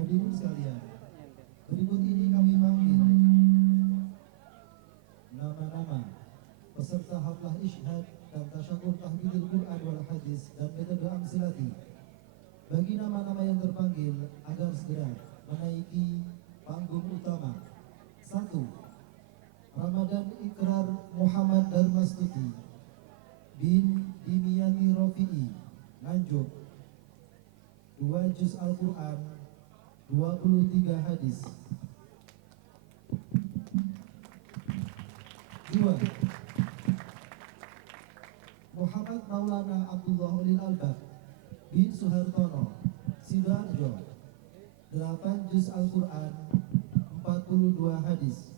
Hadirin sekalian, berikut ini kami panggil nama-nama peserta haflah isyhad dan tasyakur tahfidz Quran wal hadis dan metode amsilati. Bagi nama-nama yang terpanggil agar segera menaiki panggung utama. 1. Ramadan Ikrar Muhammad Darmastuti bin Dimyati Rofi'i, Nganjuk, 2 juz Al-Quran, 23 hadis. 2. Muhammad Maulana Abdullah Ulil Albab bin Suhartono, Sidoarjo, 8 juz Al-Quran, 42 hadis.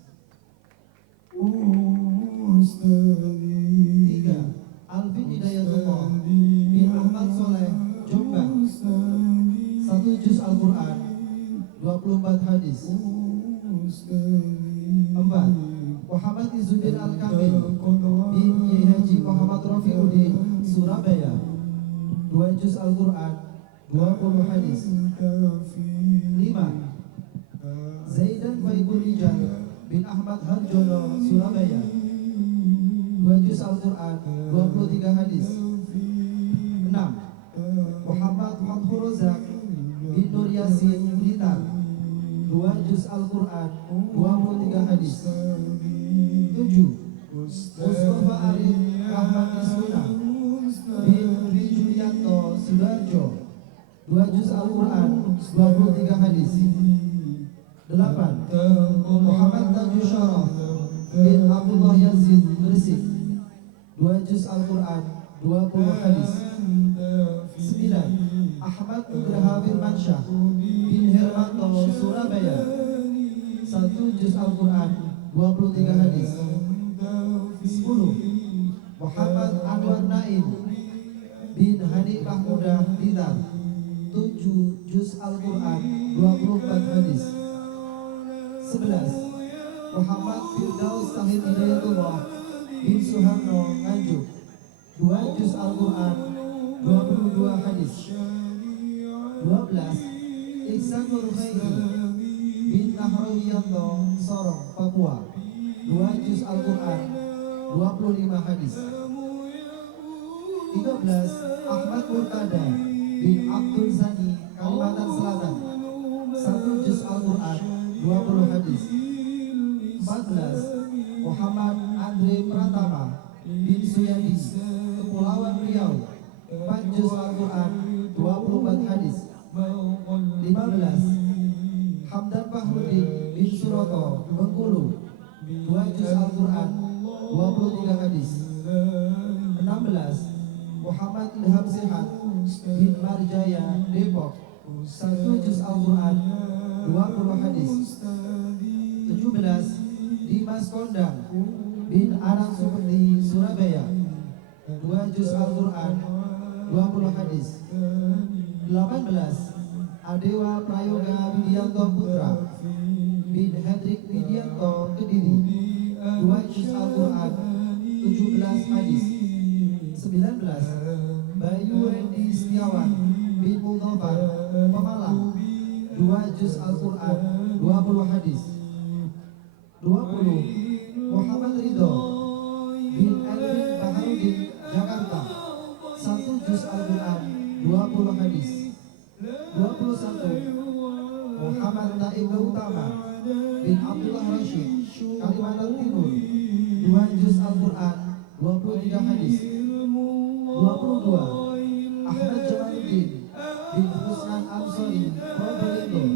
3. Alvin Hidayatullah bin Ahmad Soleh, Jombang, 1 juz Al-Quran, 24 hadis. 4. Muhammad Izzuddin Al-Kamil bin Kiai Haji Muhammad Rafiuddin, Surabaya, 2 juz Al-Quran, 20 hadis. 5. Zaidan Faibul Rijal bin Ahmad Harjono, Surabaya, 2 juz Al-Quran, 23 hadis. 6. Muhammad Fathur Rozak bin Nur Yasin, Blitar, 2 juz Al-Quran, 23 hadis. 7. Mustafa Arif Rahman Isuna bin Dwi Julianto, Sidoarjo, 2 juz Al-Quran, 23 hadis. 8. Muhammad Tajul Syaraf bin Abdullah Yazid, Gresik, 2 juz Al-Quran, 20 hadis. 9. Ahmad Nugraha Firmansyah bin Hermanto, Surabaya, 1 juz Al-Quran, 23 hadis. 10. Muhammad Anwar Naim bin Hani Mahmudah, Blitar, 7 juz Al-Quran, 24 hadis. 11. Muhammad Firdaus Tahir Hidayatullah bin Suharno, Nganjuk, 2 juz Al-Quran, 22 hadis. 12. Ihsan Nurkhairi bin Nahrawiyanto, Sorong, Papua, 2 juz Al-Quran, 25 hadis. 13. Ahmad Murtada bin Abdul Zani, Kalimantan Selatan, 1 juz Al-Quran, 20 hadis. 14. Muhammad Andre Pratama bin Suyadi, Kepulauan Riau, 4 juz Al-Quran, 24 hadis. 15. Hamdan Fahrudin bin Suroto, Bengkulu, 2 juz Al-Quran, 23 hadis. 16. Muhammad Ilham Sehat bin Marjaya, Depok, 1 juz Al-Quran, 20 hadis. 17. Dimas Kondang bin Arang Supeti, Surabaya, 2 juz Al-Quran, 20 hadis. 18. Adewa Prayoga Widianto Putra bin Hendrik Widianto, Kediri, 2 juz Al-Quran, 17 hadis. 19. Bayu Rendi Setiawan bin Muldofar, Pemalang, 2 juz Al-Quran, 20 hadis. 20. Muhammad Ridho bin Elvin Baharudin, Jakarta, 1 juz Al-Quran, 20 hadis. 21. Muhammad Naim Gautama bin Abdullah Rashid, Kalimantan Timur, 2 juz Al-Quran, 23 hadis. 22. Ahmad Jamaluddin bin Husnan Amsori, Probolinggo,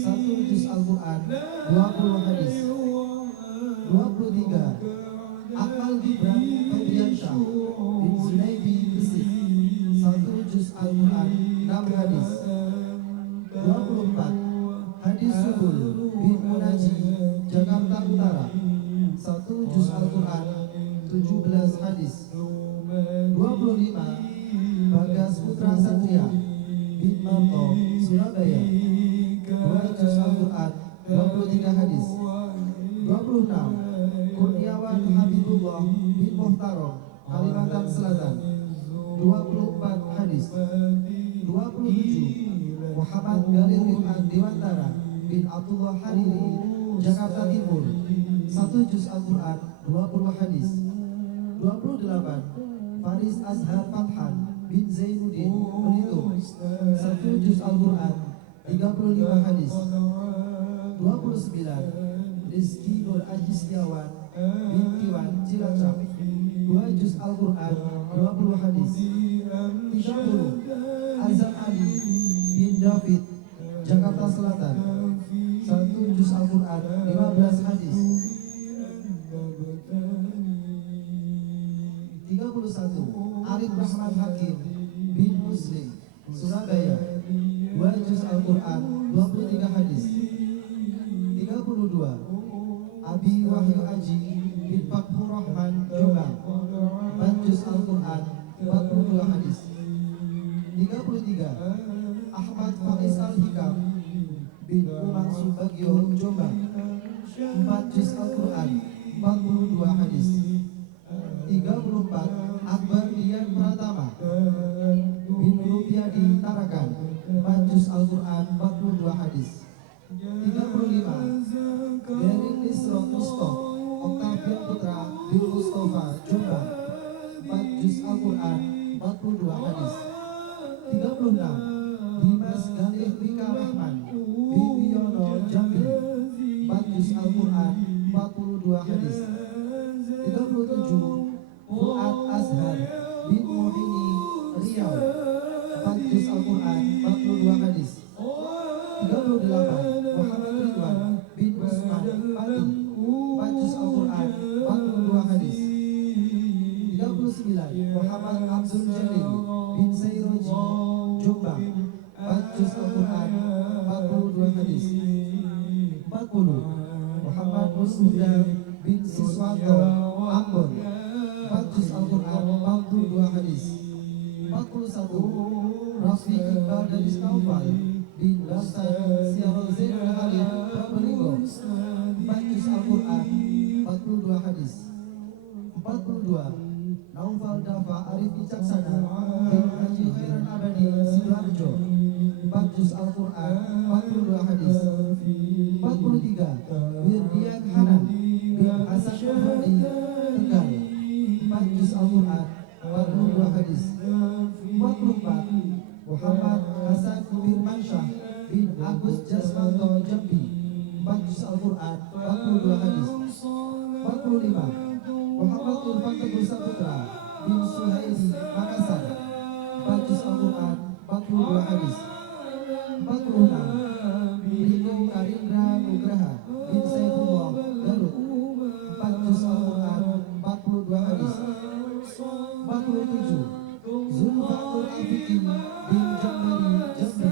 1 juz Al-Quran, 20 hadis. 23. Akmal Gibran Febriansyah bin Zunaidi, Gresik, 1 juz Al-Quran, 6 hadis. 24. Hadis Subul bin Munaji, Jakarta Utara, 1 juz Al-Quran, 17 hadis. 25. Bagas Putra Satria bin Marto, Surabaya, 2 juz Al-Quran, 23 hadis. 26. Kurniawan Habibullah bin Muhtarom, Kalimantan Selatan, 24 hadis. 27. Muhammad Galil Rifat Dewantara bin Abdullah Hariri, Jakarta Timur. 1 juz Al-Quran, 20 hadis. 28. Faris Azhar Fathan bin Zainuddin, Belitung. 1 juz Al-Quran, 35 hadis. 29. Rizki Nur Aji Setiawan bin Tiwan, Cilacap. 2 juz Al-Quran, 20 hadis. 30. Azam Ali bin David, Jakarta Selatan. 1 juz Al-Quran, 15 hadis. 31. Arif Rahman Hakim bin Muslim, Surabaya. 2 juz Al-Quran, 23 hadis. 32. Abi Wahyu Aji bin Fakhur Rahman, Jombang. 4 juz Al-Quran, 42 hadis. 33. Ahmad Faiz Al-Hikam bin Umang Subagio, Jombang. 4 juz Al-Quran, 42 hadis. 34. Akbar Dian Pratama bin Rupiadi, Tarakan. 4 juz Al-Quran, 42 hadis. 35. Derin Nisro Musto Octavian Putra bin Mustafa, Jombang. 4 juz Al-Quran, 42 hadis. 36. Dimas Galih Rika Rahman bin Wiono, Jambi. 4 juz Al-Quran, 42 hadis. 37. Fuad Azhar bin Muhini, Riau. 4 juz Al-Quran, 42 hadis. 38. Muhammad Ridwan bin Usman, Pati. 4 juz Al-Quran, 42 hadis. 39. Muhammad Abdul Jalil bin Sayroji, Jombang. 4 juz Al-Quran, 42 hadis. 40. Muhammad Musmuda bin Siswanto, Ambon. 4 juz Al-Quran, 42 hadis. 41. Rafi Iqbal Gadis Naufal bin Basan Siarul Zainul Halim, Probolinggo. 4 juz Al-Quran, 42 hadis. 42. Naufal Dafa Arif Wicaksana bin Haji Khairan Abadi, Sidoarjo. 4 juz Al-Quran, 42 hadis. 43. Wirdian Hanan bin Hasan Mufadi, Tegal. 4 juz Al-Quran, 42 hadis. 44. Muhammad Hasan Firmansyah bin Agus Jasmanto, Jambi. 4 juz Al-Quran, 42 hadis. 45. Muhammad Irfan Teguh Saputra bin Suhaili, Makassar. 4 juz Al-Quran, 42 hadis. 46. Riko Karindra Nugraha bin Saifullah, Garut. 4 juz Al-Quran, 42 hadis. 47. Zulfakur Al-Fiqi bin Jambari, Jambi.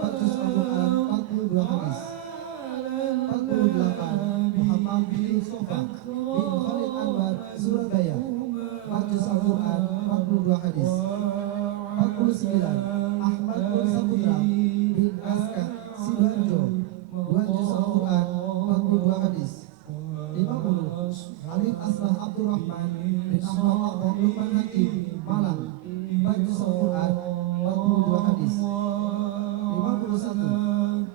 4 juz Al-Quran, 42 hadis. 48. Muhammad bin Sofa bin Khalid Anwar, Surabaya. 4 juz Al-Quran, 42 hadis. 49. Ahmad bin Saputra bin Askat, Sidoarjo. 2 juz Al-Quran, 42 hadis. 50. Alif Asrah Abdurrahman bin Ahmad Abdul Lukman Hakim, Malang. 4 juz Al-Quran, 42 hadis. 51.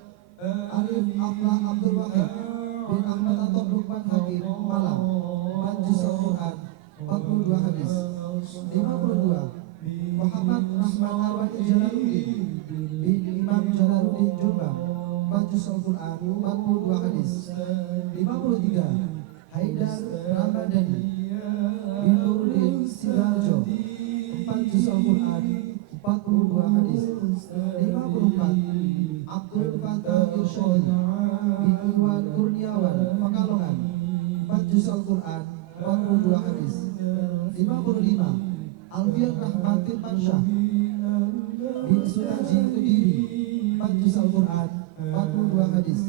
Alif Aflah Abdul Wahid bin Ahmad Abdul Lukman Hakim, Malang. 4 juz Al-Quran, 42 hadis. 52. Muhammad Rahman Arwani Jalaluddin bin Imam Jalaluddin, Jombang. 4 juz Al-Quran, 42 hadis. 53. Haidar Ramadhani bin Nurudin, Sidoarjo. 4 juz Al-Quran, 42 hadis. 54. Abdul Fatah Irsyadi bin Iwan Kurniawan, Pekalongan. 4 juz Al-Quran, 42 hadis. 55. Alfian Rahman Firmansyah bin Sunaji, Kediri. 4 juz Al-Quran, 42 hadis.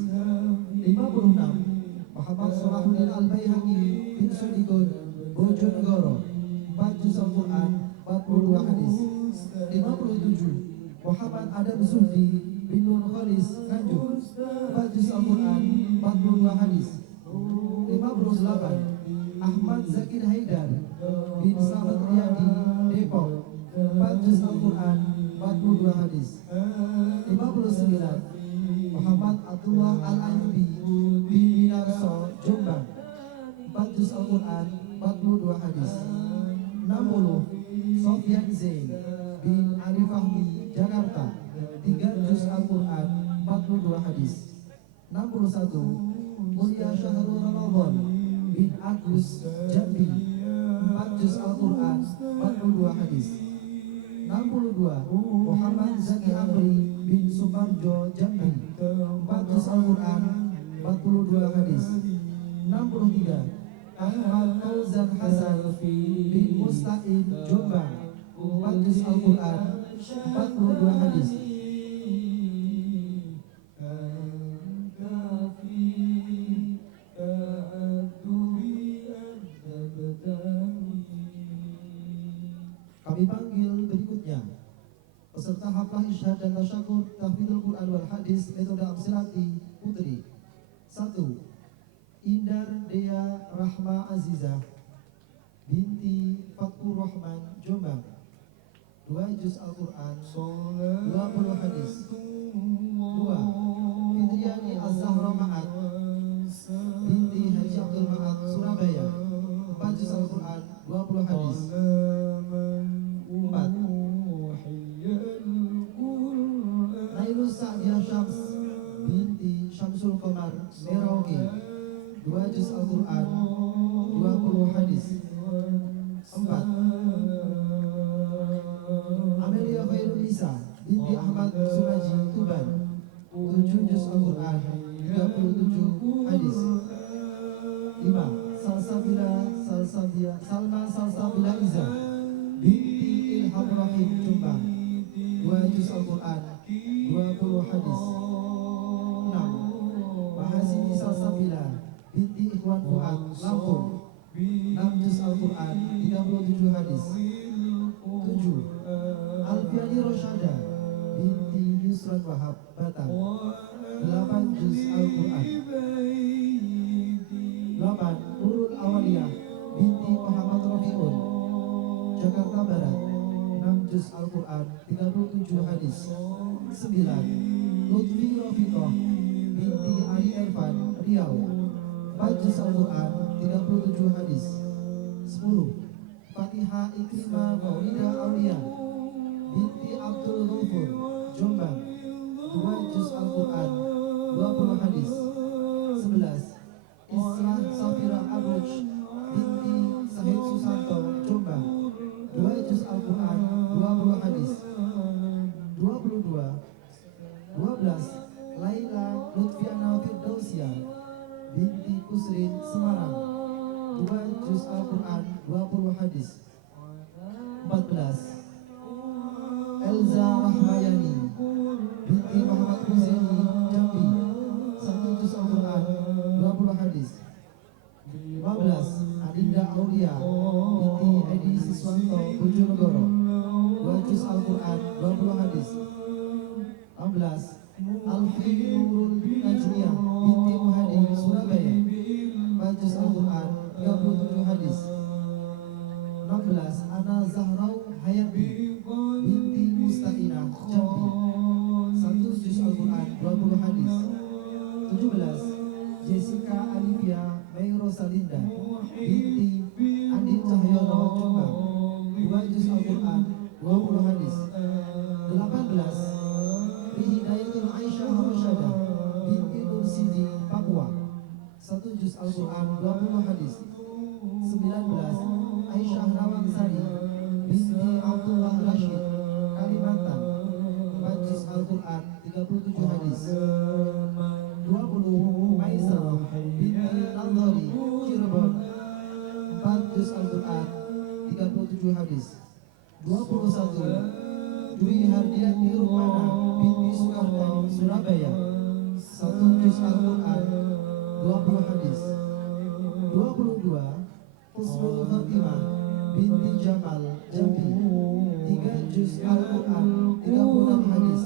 56. Muhammad Salahuddin Al-Baihaqi bin Sudikun, Bojonegoro. 4 juz Al-Quran, 42 hadis. 57. Muhammad Adam Zulfi bin Nur Khalis, Nganjuk. 4 juz Al-Quran, 42 hadis. 58. Ahmad Zakir Haidar bin Sahabat Riyadi, Depok. 4 juz Al-Quran, 42 hadis. Muhammad Abdullah Al-Ayubi bin Minarso, Jombang, 4 juz Al-Quran, 42 hadis. 60. Sofyan Zain bin Ali Fahmi, Jakarta, 3 juz Al-Quran, 42 hadis. 61. Mulia Syahrul Ramadan bin Agus, Jambi, 4 juz Al-Quran, 42 hadis. 62. Muhammad Zaki Amri bin Suparjo, Jambi, 4 juz Al-Quran, 42 hadis. 63. Ahmad Fauzan Hasan bin Musta'in, Jombang, 4 juz Al-Quran, 42 hadis. Kami panggil berikutnya peserta haflah isyhad dan tasyakur tahfidzul Quran wal hadis metode Amsilati Putri. 1. Indar Dea Rahma Azizah binti Fathur Rahman, Jombang, 2 juz Al-Quran, 20 hadis. 2. Fitriani Az-Zahra Ma'ad binti Haji Abdul Ma'ad, Surabaya, 4 juz Al-Quran, 20 hadis. 4. Nailus Sa'diyah Syams binti Syamsul Qamar, Merauke, 2 juz Al-Quran, 20 hadis. 4. Amelia Khairunisa binti Ahmad Sumaji, Tuban, 7 juz Al-Quran, 37 hadis. 5. Salma Salsabila Iza binti Ilham Rahim, Jombang, 2 juz Al-Quran, 20 hadis. 6. Mahasini Salsabila binti Ikhwan Fuad, Lampung, 6 juz Al-Quran, 37 hadis. 7. Alfiani Rosyada binti Yusran Wahab, Batam, 8 juz Al-Quran. 8. Nurul Awaliyah binti Muhammad Rafiun, Jakarta Barat, 6 juz Al-Quran, 37 hadis. 9. Lutfi Rafiqah binti Ali Erfan, Riau, 4 juz Al-Quran, 37 hadis. 10. Fatihah Ikrimah Maulidah Aulia binti Abdul Ghafur, Jombang, 2 juz Al-Quran, 20 hadis. 11. Isra Safira Abruj binti Sahid Susanto, Jombang, 2 juz Al-Quran, 20 hadis. 22. 12. Laila Lutfiana Firdausia binti Kusrin, Semarang, 2 juz Al-Quran, 20 hadis. 14. Elza Rahmayani binti Muhammad Husaini, Jambi, 1 juz Al-Quran, 20 hadis. 15. Adinda Aulia binti Edi Siswanto, Bojonegoro, 2 juz Al-Quran, 20 hadis. 16. Alfi Nurul Najmiyah binti Muhadi, Surabaya, 4 juz Al-Quran, 37 hadis. 16. Ana Zahrau Hayati binti Musta'inah, Jambi, 1 juz Al-Quran, 20 hadis. 17. Jessica Alivia May Rosalinda binti Andin Cahyono, Jombang, 2 juz Al-Quran, 20 hadis. 18. Rihidayatul Aisyah Rosyada binti Nur Sidi, Papua, 1 juz Al-Quran, 20 hadis. 19. Aisyah Nawangsari binti Abdullah Rashid, Kalimantan, 4 juz Al-Quran, 37 hadis. 20. Maisarah binti Nadhari, Cirebon, 4 juz Al-Quran, 37 hadis. 21. Dwi Hardiati Rumana binti Soekarno, Surabaya, 1 juz Al-Quran, 20 hadis. 22. Husnul Fatimah binti Jamal, Jambi, 3 juz Al-Quran, 36 hadis.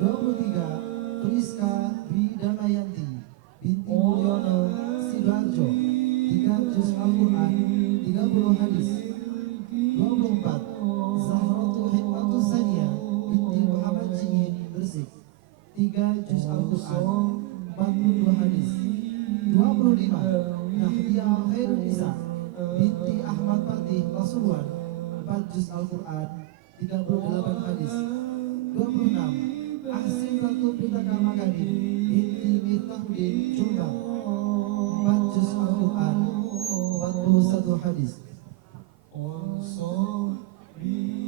23. Priska Dwi Damayanti binti Mulyono, Sidoarjo, 3 juz Al-Quran, 30 hadis. 24. Zahratul Hikmatus Sania binti Muhammad Jingin, Gresik, 3 juz Al-Quran, 42 hadis. 25 Nahdiya Khairul Nisa binti Ahmad Fatih Pasuruan, 4 juz Al-Quran, 38 hadis. 26 Ahsin Ratu Putaka Magadi binti Miftahuddin Jombang, 4 juz Al-Quran, 41 hadis. Bismillahirrahmanirrahim.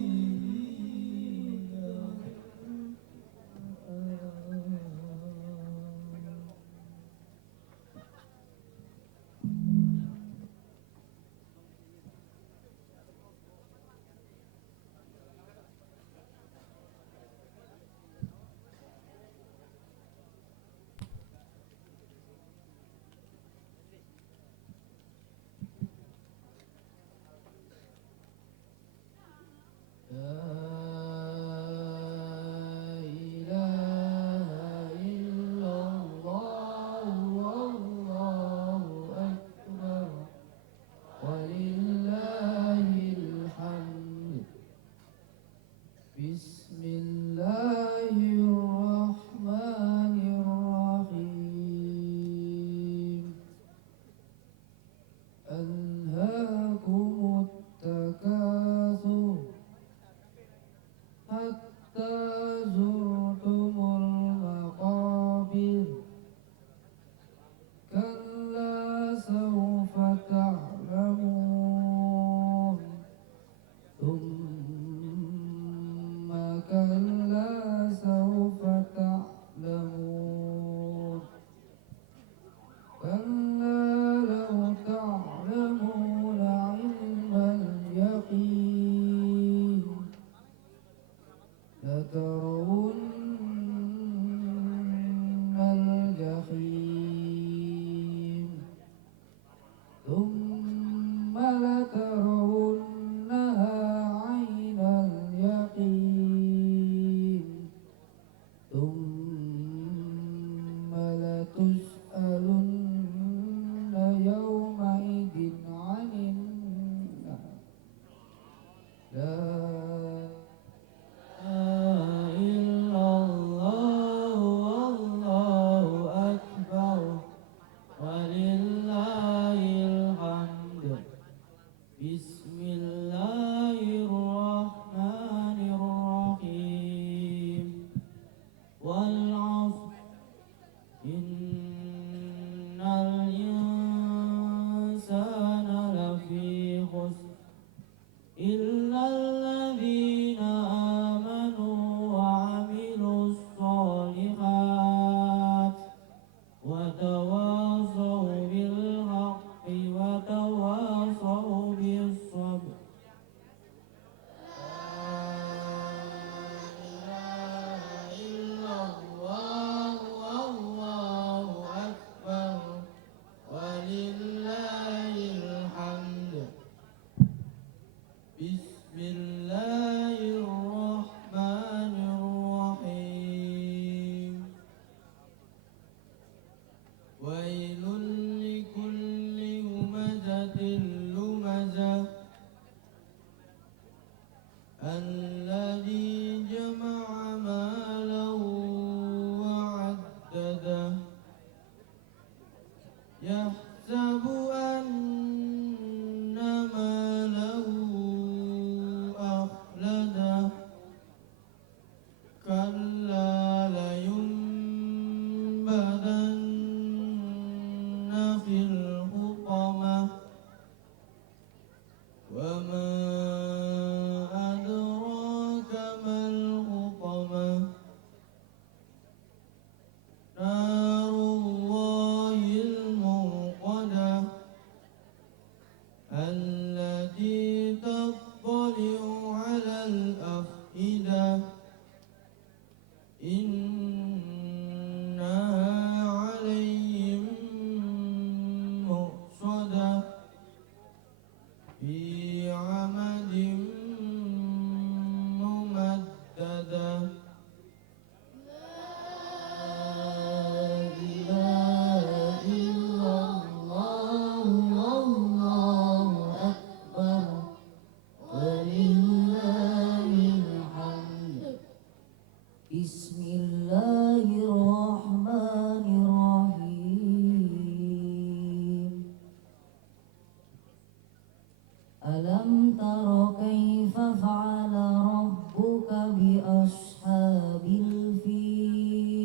أصحاب الفيل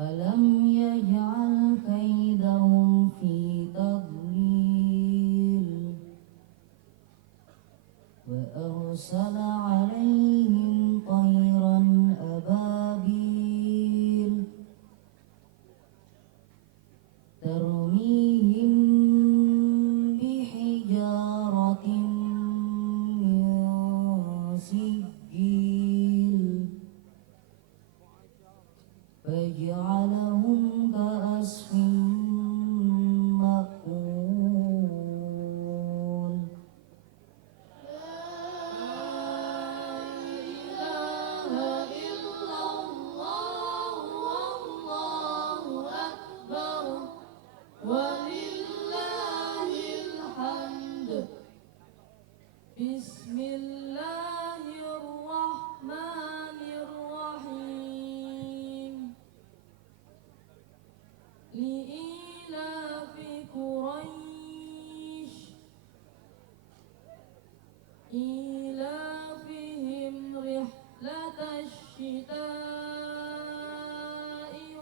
ألم يجعل كيدهم في تضليل وأرسل عليهم طيرا أبابيل ترميهم بحجارة من سجيل فجعلهم كعصف مأكول Bismillahirrahmanirrahim. Li'ilafi Quraisy ilafihim rihlatash shita'i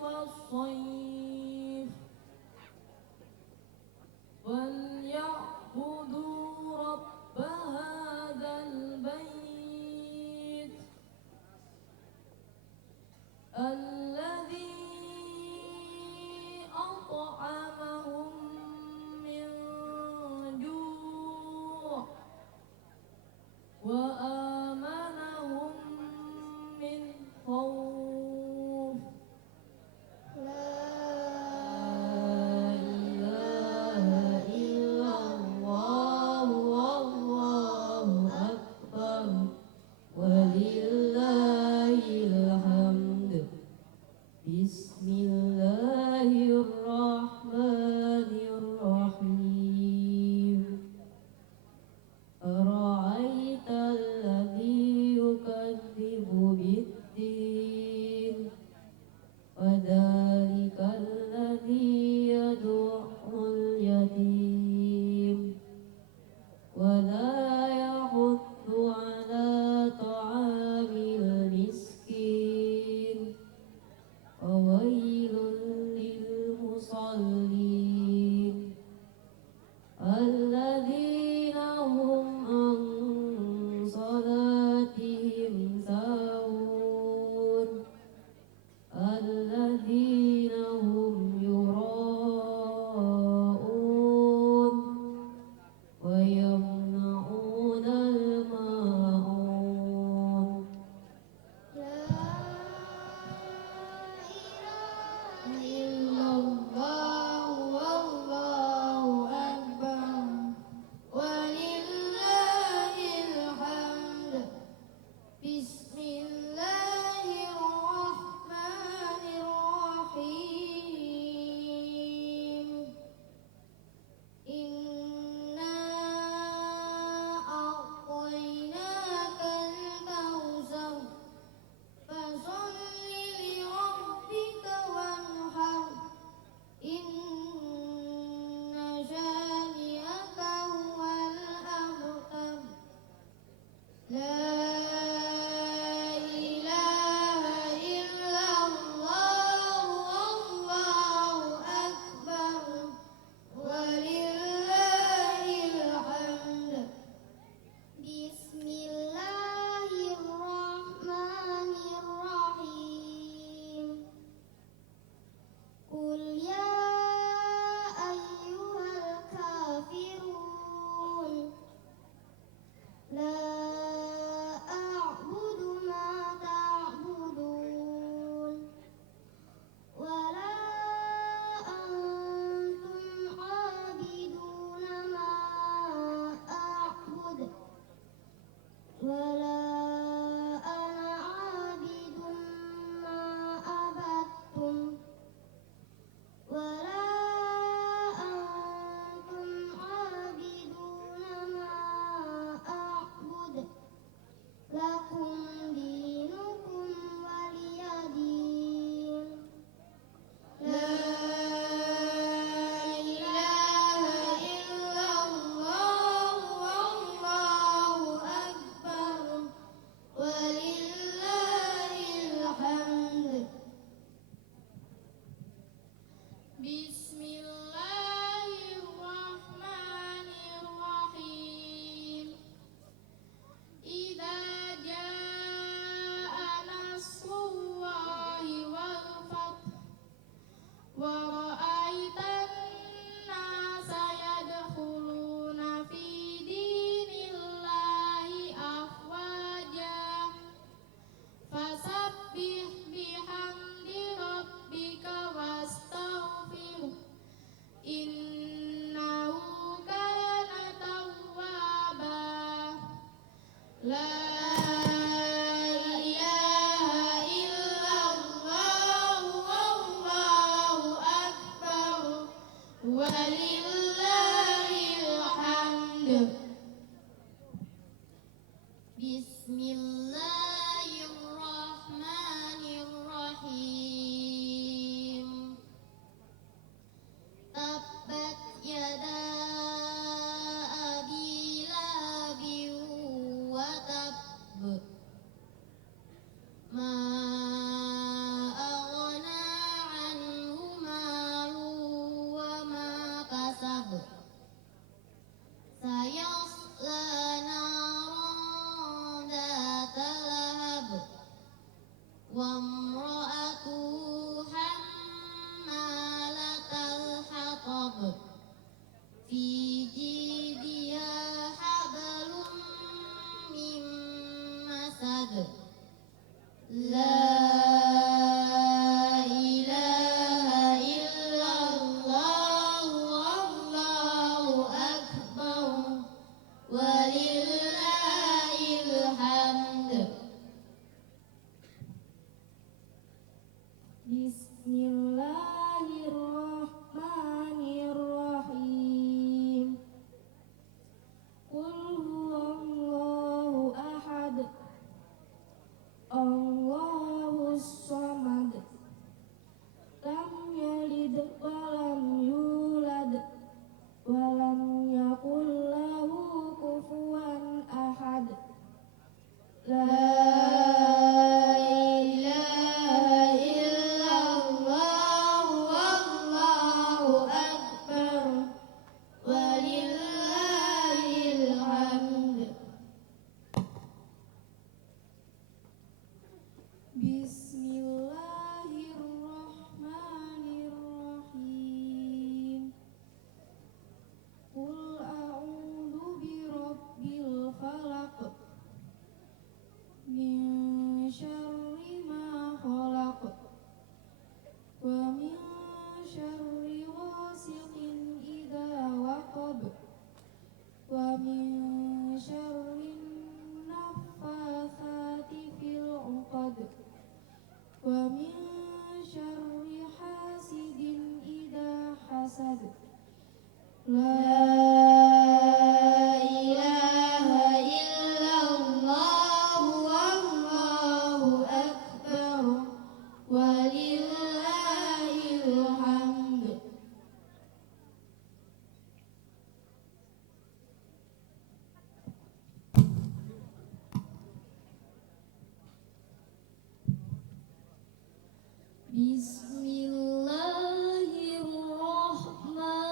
was-sayf walyabudu rabb hadzal bait alladzi at'amahum min ju' wa amanahum min khawf. La ilaha illallah wallahu akbar walillahil hamd. Bismillahirrahmanirrahim. Ara'aital La ilaha illallah, wallahu akbar, walillahil hamd. Bismillahirrahmanirrahim. Tabbat yada abi lahabin wa tabb. Ma aghna anhu maluhu wa ma kasab. Sayasla naran dhata lahab. Wa imra'atuhu hammalatal hatab. Fi jidiha hablum min masad. La ilaha illallah, wallahu akbar, walillahil hamd. Bismillahirrahmanirrahim. Qul huwallahu ahad, Allahus samad, lam yalid walam yulad, walam yakul lahu kufuwan ahad. La ilaha illallah, wallahu akbar, walillahil hamd. Bismillahirrahmanirrahim. Qul a'udzu birabbil falaq, min syarri ma khalaq, wa min syarri ghasiqin idza waqab, wa min syarri naffatsati fil 'uqad, wa min syarri hasidin idza hasad. La ilaha illallah, wallahu akbar, walillahil hamd. Bismillahirrahmanirrahim.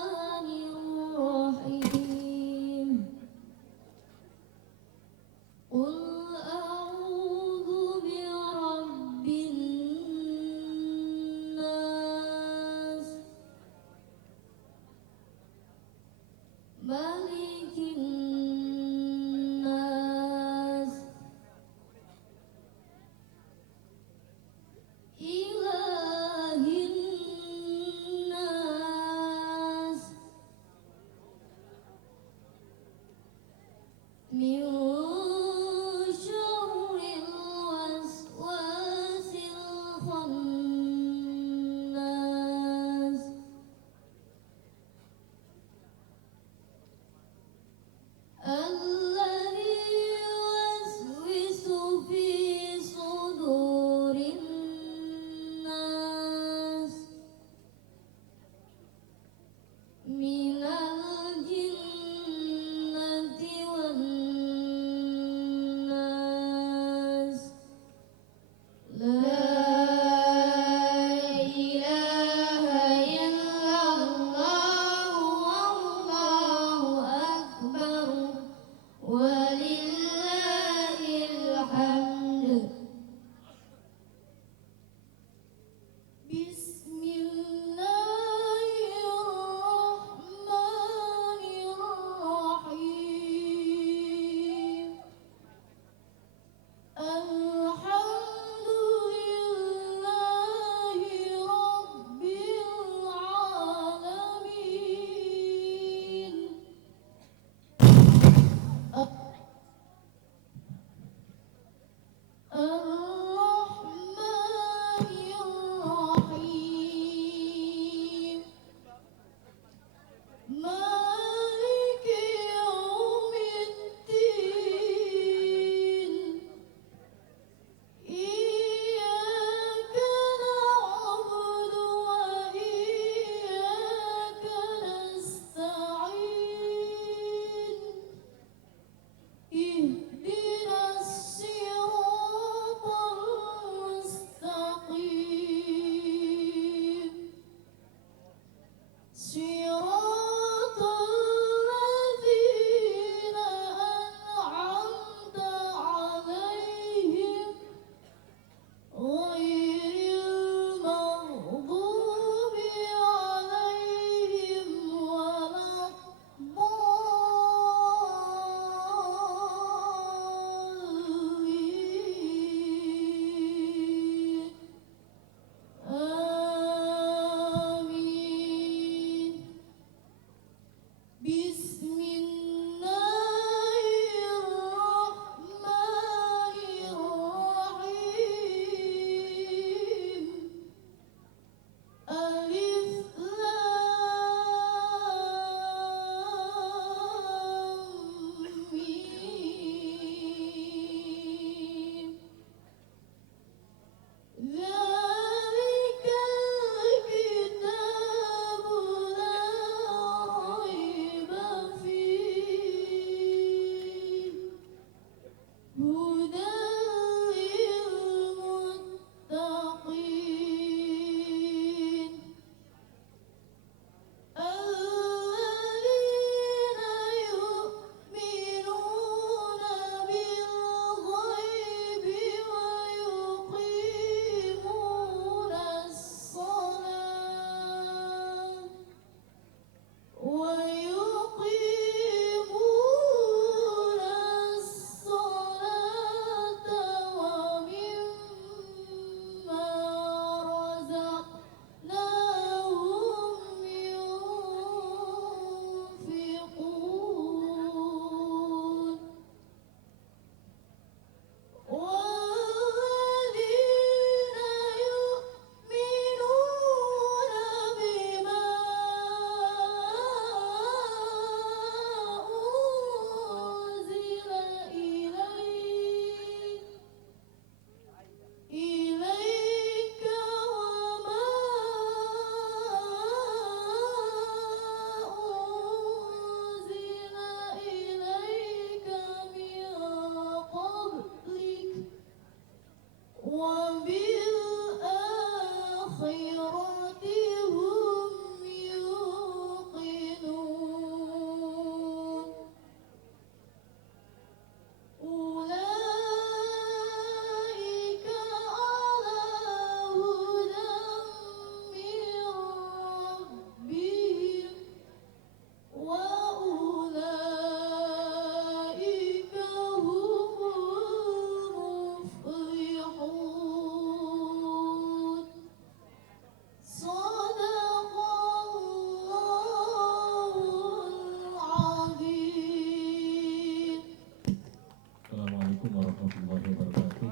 Assalamualaikum warahmatullahi wabarakatuh.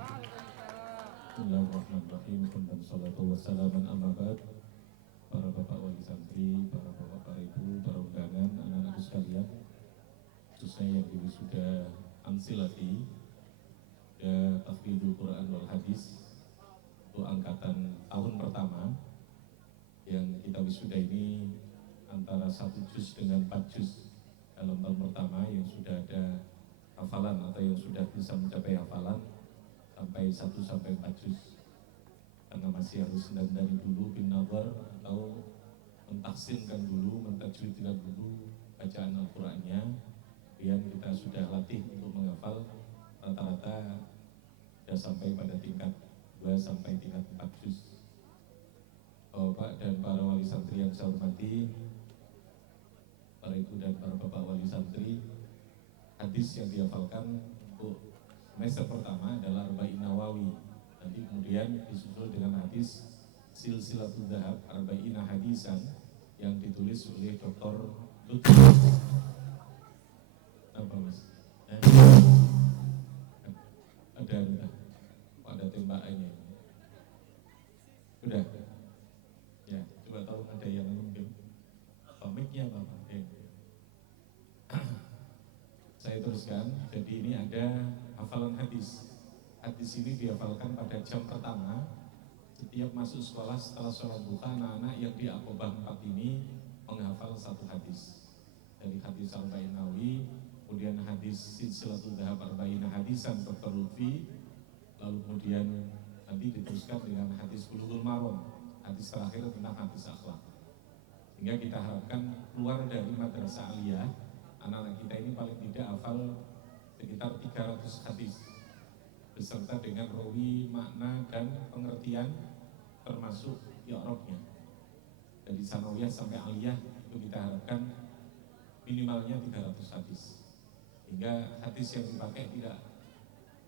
Bismillahirrahmanirrahim. Salatu wassalaman amma ba'd. Para bapak wali santri, para bapak, para ibu, para undangan, anak-anak sekalian, khususnya yang wisuda Ansilati dan Tahfidzul Quran wal Hadis untuk angkatan tahun pertama yang kita wisuda ini antara 1 juz dengan 4 juz dalam tahun pertama yang sudah ada hafalan atau yang sudah bisa mencapai hafalan sampai 1 sampai 4 juz, karena masih harus dari dulu bin nazar atau mentaksinkan dulu, mentajwidkan dulu bacaan Al-Qur'annya. Kemudian kita sudah latih untuk menghafal rata-rata sudah sampai pada tingkat 2 sampai tingkat 4 juz. Bapak dan para wali santri yang saya hormati, para ibu dan para bapak wali santri, hadis yang dihafalkan untuk semester pertama adalah Arba'in Nawawi. Nanti kemudian disusul dengan hadis Silsilatul Dhahab Arba'ina Hadisan yang ditulis oleh Dr. Lutfi. Apa mas? Ada tembakannya. Udah. Ya, coba tahu ada yang mungkin mic-nya apa? Saya teruskan. Jadi ini ada hafalan hadis. Hadis ini dihafalkan pada jam pertama setiap masuk sekolah setelah sholat duha. Anak-anak yang di Aqobah 4 ini menghafal 1 hadis. Dari hadis Arba'in Nawawi, kemudian hadis Silsilatul Dhahab Arba'ina Hadisan Dr. Lutfi, lalu kemudian nanti diteruskan dengan hadis Bulughul Maram, hadis terakhir tentang hadis akhlak. Sehingga kita harapkan keluar dari madrasah aliyah, anak-anak kita ini paling tidak hafal sekitar 300 hadis beserta dengan rawi, makna, dan pengertian termasuk i'rabnya. Dari sanawiyah sampai aliyah itu kita harapkan minimalnya 300 hadis. Hingga hadis yang dipakai tidak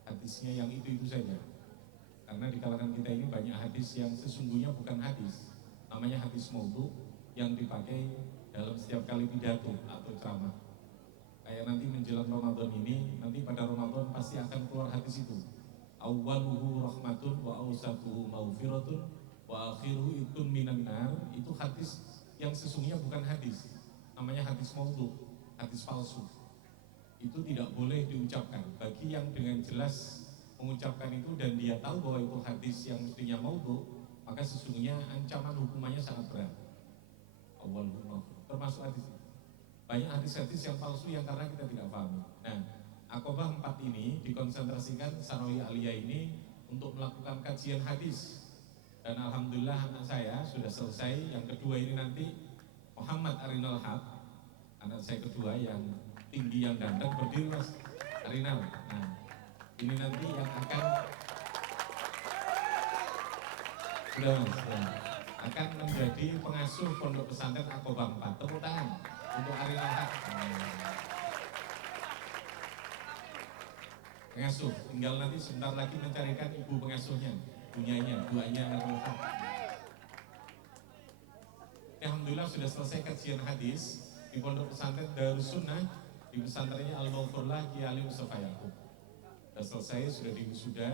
hadisnya yang itu saja. Karena di kalangan kita ini banyak hadis yang sesungguhnya bukan hadis, namanya hadis maudhu, yang dipakai dalam setiap kali pidato atau ceramah. Kayak nanti menjelang Ramadan ini, nanti pada Ramadan pasti akan keluar hadis itu. Awwaluhu rahmatun wa awsatuhu maghfiratun wa akhiruhu itun minan nar. Itu hadis yang sesungguhnya bukan hadis, namanya hadis maudhu, hadis palsu. Itu tidak boleh diucapkan. Bagi yang dengan jelas mengucapkan itu dan dia tahu bahwa itu hadis yang mestinya maudhu, maka sesungguhnya ancaman hukumannya sangat berat. Awwaluhu maghfiratun, termasuk hadis itu. Banyak hadis-hadis yang palsu yang karena kita tidak pahami. Nah, Aqobah 4 ini dikonsentrasikan Sanawiyah Aliyah ini untuk melakukan kajian hadis. Dan alhamdulillah anak saya sudah selesai. Yang kedua ini nanti Muhammad Arinal Haq, anak saya kedua yang tinggi yang ganteng, berdiri mas Arinal. Nah, ini nanti yang akan sudah mas, akan menjadi pengasuh pondok pesantren Aqobah 4. Tepuk tangan untuk Arinal Haq. Pengasuh, tinggal nanti sebentar lagi mencarikan ibu pengasuhnya, punyanya, duanya Arinal Haq. Alhamdulillah sudah selesai kajian hadis di pondok pesantren Darus Sunnah di pesantrennya Al-Maghfurlah Kiai Ali Mustafa Yaqub. Sudah selesai, sudah diwisuda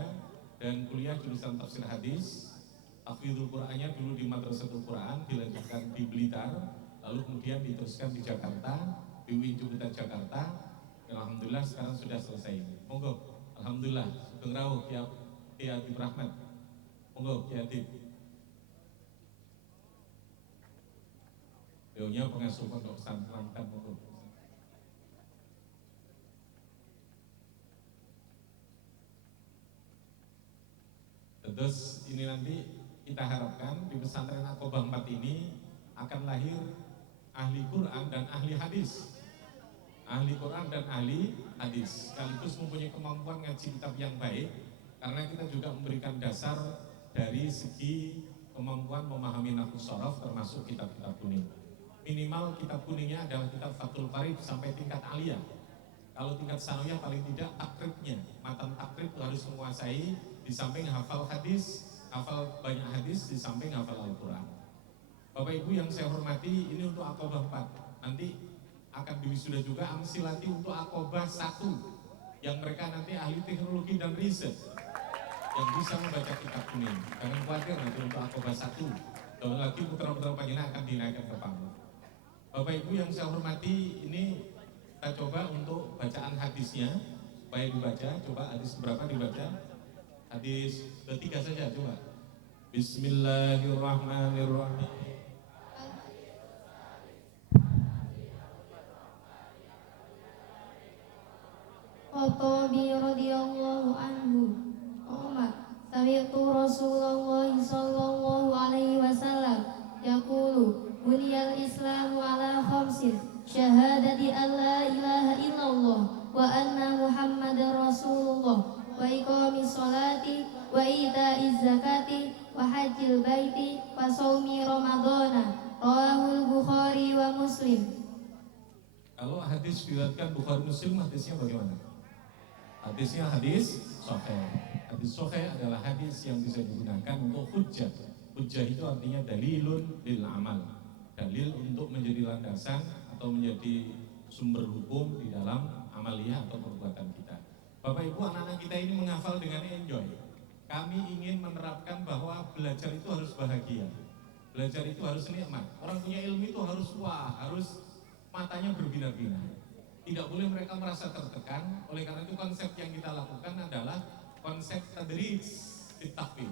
dan kuliah jurusan tafsir hadis. Tahfidzul Qur'annya dulu di Madrasatul Quran, dilanjutkan di Blitar, lalu kemudian diteruskan di Jakarta, di UIN Ciputat Jakarta. Alhamdulillah sekarang sudah selesai. Monggo, alhamdulillah. Sugeng rawuh Kiai Atib Rahmat. Monggo Kiai Atib. Beliaunya pengasuh pondok pesantren kan, monggo. Terus ini nanti kita harapkan di pesantren Aqobah 4 ini akan lahir ahli Quran dan ahli hadis. Ahli Quran dan ahli hadis sekaligus mempunyai kemampuan ngaji kitab yang baik, karena kita juga memberikan dasar dari segi kemampuan memahami nahwu shorof termasuk kitab-kitab kuning. Minimal kitab kuningnya adalah kitab Fathul Qarib sampai tingkat aliyah. Kalau tingkat sanawiyah paling tidak takribnya, matan takrib harus menguasai, di samping hafal hadis, hafal banyak hadis, di samping hafal Al-Quran. Bapak Ibu yang saya hormati, ini untuk Aqobah 4. Nanti akan diwisuda juga Amsilati untuk Aqobah 1. yang mereka nanti ahli teknologi dan riset yang bisa membaca kitab kuning. Jangan khawatir nanti untuk Aqobah 1 kalau lagi putra-putra panjenengan akan dinaikkan ke pamor. Bapak Ibu yang saya hormati, ini kita coba untuk bacaan hadisnya supaya dibaca. Coba hadis berapa dibaca? Hadis ketiga saja coba. Bismillahirrahmanirrahim. Khattabi radhiyallahu anhu Umar sami'tu Rasulullah sallallahu alaihi wasallam yaqulu buniyal islamu ala khamsin syahadati an la ilaha illallah wa anna muhammadar rasulullah wa iqamis sholati wa ita'iz zakati wa hajjil baiti wa shaumi ramadhana rawahul Bukhari wa Muslim. Kalau hadis diriwayatkan Bukhari Muslim, hadisnya bagaimana? Hadisnya hadis sahih. Hadis sahih adalah hadis yang bisa digunakan untuk hujjah. Hujjah itu artinya dalilun lil amal. Dalil untuk menjadi landasan atau menjadi sumber hukum di dalam amaliyah atau perbuatan kita. Bapak Ibu, anak-anak kita ini menghafal dengan enjoy. Kami ingin menerapkan bahwa belajar itu harus bahagia. Belajar itu harus nikmat. Orang punya ilmu itu harus harus matanya berbinar-binar. Tidak boleh mereka merasa tertekan. Oleh karena itu konsep yang kita lakukan adalah konsep tadrij ditafid,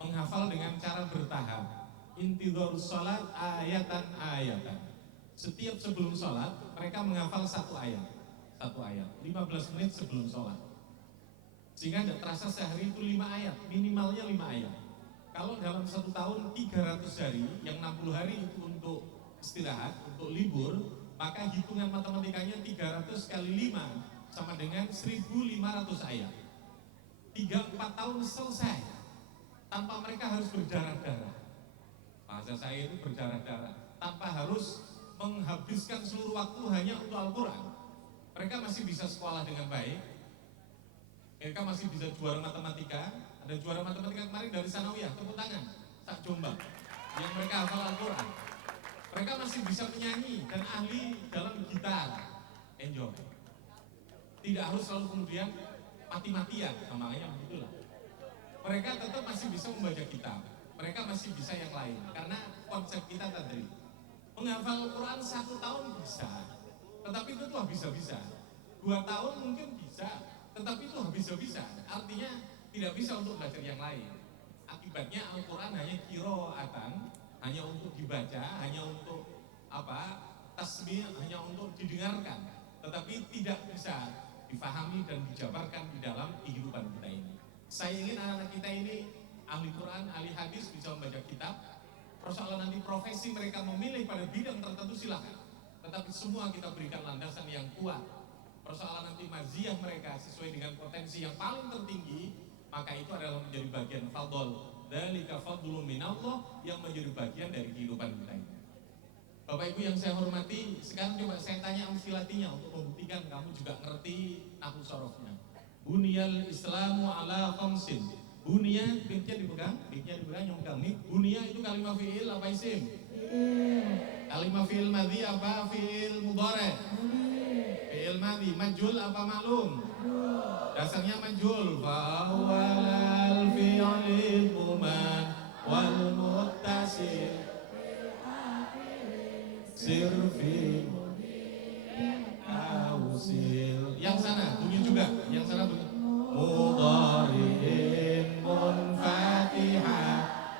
menghafal dengan cara bertahap. Intidharus salat ayatan. Setiap sebelum salat mereka menghafal satu ayat 15 menit sebelum salat, sehingga tidak terasa sehari itu 5 ayat, minimalnya 5 ayat. Kalau dalam 1 tahun 300 hari, yang 60 hari itu untuk istirahat, untuk libur, maka hitungan matematikanya 300 kali 5 sama dengan 1.500 ayat. 3-4 tahun selesai tanpa mereka harus berdarah-darah. Bahasa saya itu berdarah-darah, tanpa harus menghabiskan seluruh waktu hanya untuk Al-Quran. Mereka masih bisa sekolah dengan baik, mereka masih bisa juara matematika. Ada juara matematika kemarin dari Sanawiyah, tepuk tangan, tak Jombang, yang mereka hafal Al-Quran. Mereka masih bisa menyanyi dan ahli dalam gitar. Enjoy. Tidak harus selalu kemudian mati-matian, namanya begitulah. Mereka tetap masih bisa membaca kitab. Mereka masih bisa yang lain. Karena konsep kita tadi, menghafal Al-Quran 1 tahun bisa, tetapi itu tuh bisa-bisa. 2 tahun mungkin bisa, tetapi itu bisa-bisa. Artinya tidak bisa untuk belajar yang lain. Akibatnya Al-Quran hanya qiraatan, hanya untuk dibaca, hanya untuk tasbih, hanya untuk didengarkan, tetapi tidak bisa difahami dan dijabarkan di dalam kehidupan kita ini. Saya ingin anak-anak kita ini ahli Quran, ahli hadis, bisa membaca kitab. Persoalan nanti profesi mereka memilih pada bidang tertentu silakan, tetapi semua kita berikan landasan yang kuat. Persoalan nanti maziyah mereka sesuai dengan potensi yang paling tertinggi, maka itu adalah menjadi bagian fadl. Dzalika fadlun minallah, yang menjadi bagian dari kehidupan kita ini. Bapak Ibu yang saya hormati, sekarang coba saya tanya amsilatinya untuk membuktikan kamu juga ngerti nahwu sorofnya. Buniyal Islamu ala khamsin. Bunia, bibnya dipegang yang pegang. Bunia itu kalimat fi'il apa isim? Kalimat fi'il madhi apa fi'il mudhari? Fi'il madhi. Majhul apa maklum? Dasarnya majhul. Fa'awalal fi'il kuman wal muttasil sirfi ausil. Yang sana bunyi juga. Yang sana bunyi mudhari'in munfatiha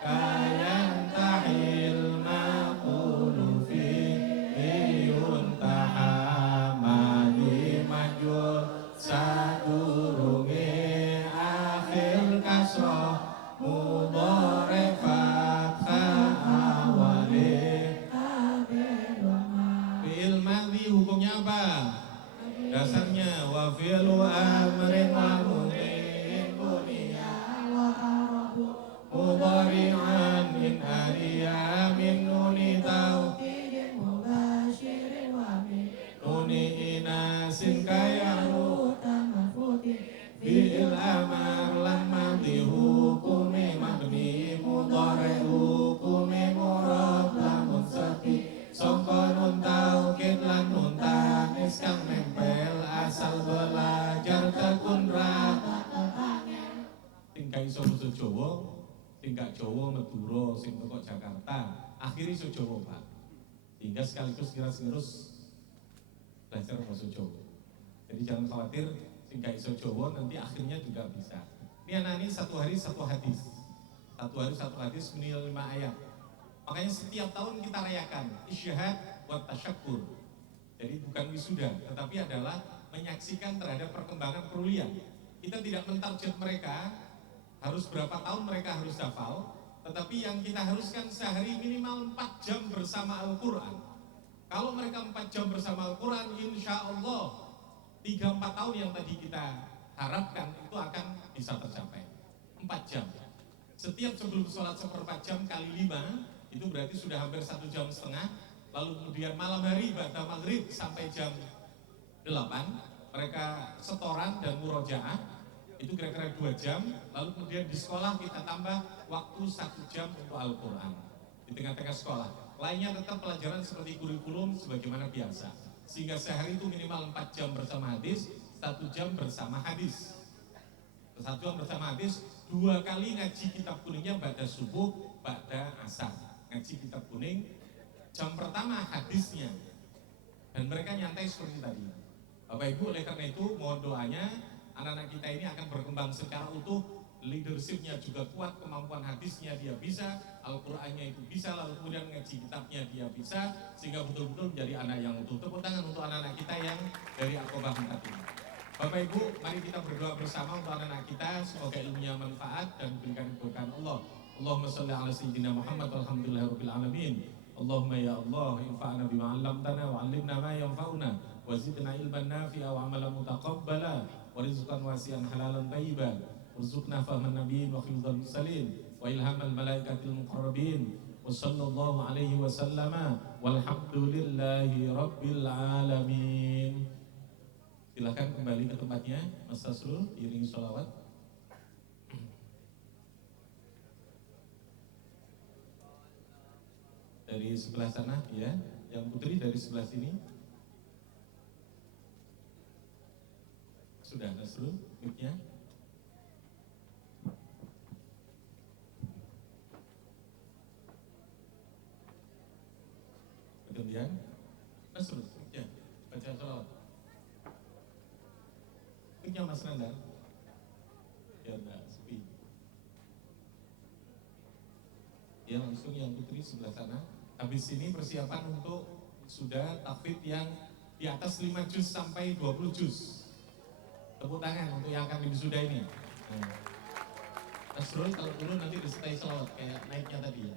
kayan tahil maqulu fi yuntaha madi majul sadurunge akhir kasroh mudhari fatha awali fi'il madhi hukumnya apa? Dasarnya wa fi'lu amrin ma'murin bunya wa arabu mudhari'an min ariyamin nuni tawkidin mubashirin wa min nuni inasin kayaru tamafutin fi'il amar lan madhi hukumi mabni mudhari hukumi murad lamun sati sangka nun taukid lan nun tanis kang nempel asal belajar iso basa Jawa, sing gak Jawa Madura, sing teko Jakarta, akhirnya iso Jawa, Pak. Sehingga sekaligus ngiras-ngirus belajar basa Jawa. Jadi jangan khawatir, sing gak iso Jawa nanti akhirnya juga bisa. Ini anak ini satu hari satu hadis. Satu hari satu hadis minimal 5 ayat. Makanya setiap tahun kita rayakan isyhad wa tasyakkur. Jadi bukan wisuda, tetapi adalah menyaksikan terhadap perkembangan perulian. Kita tidak mentarget mereka harus berapa tahun mereka harus hafal, tetapi yang kita haruskan sehari minimal 4 jam bersama Al-Quran. Kalau mereka 4 jam bersama Al-Quran, insya Allah 3-4 tahun yang tadi kita harapkan itu akan bisa tercapai. 4 jam. Setiap sebelum sholat 1/4 jam kali 5, itu berarti sudah hampir 1,5 jam. Lalu kemudian malam hari ba'da maghrib sampai jam 8 mereka setoran dan murojaah, itu kira-kira 2 jam. Lalu kemudian di sekolah kita tambah waktu 1 jam untuk Al-Quran di tengah-tengah sekolah. Lainnya tetap pelajaran seperti kurikulum sebagaimana biasa, sehingga sehari itu minimal 4 jam bersama hadis, 1 jam bersama hadis. 1 jam bersama hadis, 2 kali ngaji kitab kuningnya ba'da subuh, ba'da asar. Ngaji kitab kuning, jam pertama hadisnya, dan mereka nyantai seperti tadi. Bapak Ibu, oleh karena itu mohon doanya, anak-anak kita ini akan berkembang secara utuh, leadershipnya juga kuat, kemampuan hadisnya dia bisa, Al-Qur'annya itu bisa, lalu kemudian ngaji kitabnya dia bisa, sehingga betul-betul menjadi anak yang utuh. Tepuk tangan untuk anak-anak kita yang dari Aqobah 4 ini. Bapak Ibu, mari kita berdoa bersama untuk anak-anak kita, semoga ilmunya manfaat dan diberikan keberkahan Allah. Allahumma sholli ala sayyidina Muhammad walhamdulillahirabbil alamin. Allahumma ya Allah, infa'na bima 'allamtana wa 'allimna ma yanfa'una wa zidna ilman nafi'a wa 'amalan mutaqabbala wa rizqan wasi'an halalan thayyiban. Warzuqna fahman nabiyyin wa hifdzal mursalin wa ilhamal malaikatil muqarrabin. Wa sallallahu alaihi wa sallama walhamdulillahi rabbil alamin. Silakan kembali ke tempatnya, Mas Tasrul, iringi sholawat. Dari sebelah sana, ya, yang putri dari sebelah sini. Sudah, Tasrul, mic-nya. Kemudian, Tasrul, ya, baca sholawat. Mic-nya Mas Nanda, biar nggak sepi. Ya, langsung yang putri sebelah sana. Habis ini persiapan untuk sudah tahfidz yang di atas 5 juz sampai 20 juz. Tepuk tangan untuk yang akan wisuda ini. Nah, Mas Bro, kalau dulu nanti disertai selawat kayak naiknya tadi ya.